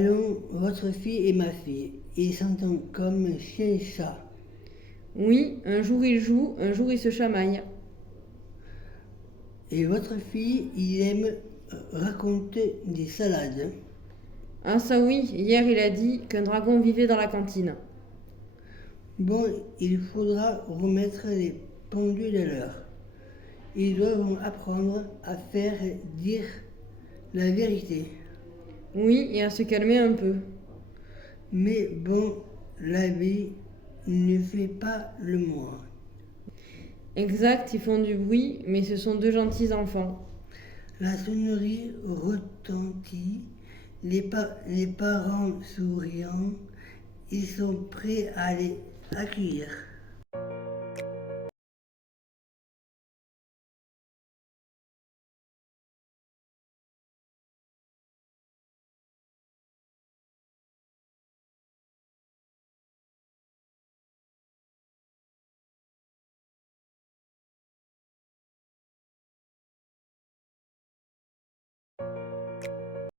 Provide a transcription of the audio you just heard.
Allons, votre fille et ma fille, ils s'entendent comme chien et chat. Oui, un jour ils jouent, un jour ils se chamaillent. Et votre fille, il aime raconter des salades. Ah ça oui, hier il a dit qu'un dragon vivait dans la cantine. Bon, il faudra remettre les pendules à l'heure. Ils doivent apprendre à faire dire la vérité. Oui, et à se calmer un peu. Mais bon, la vie ne fait pas le moine. Exact, ils font du bruit, mais ce sont deux gentils enfants. La sonnerie retentit, les parents souriant, ils sont prêts à les accueillir.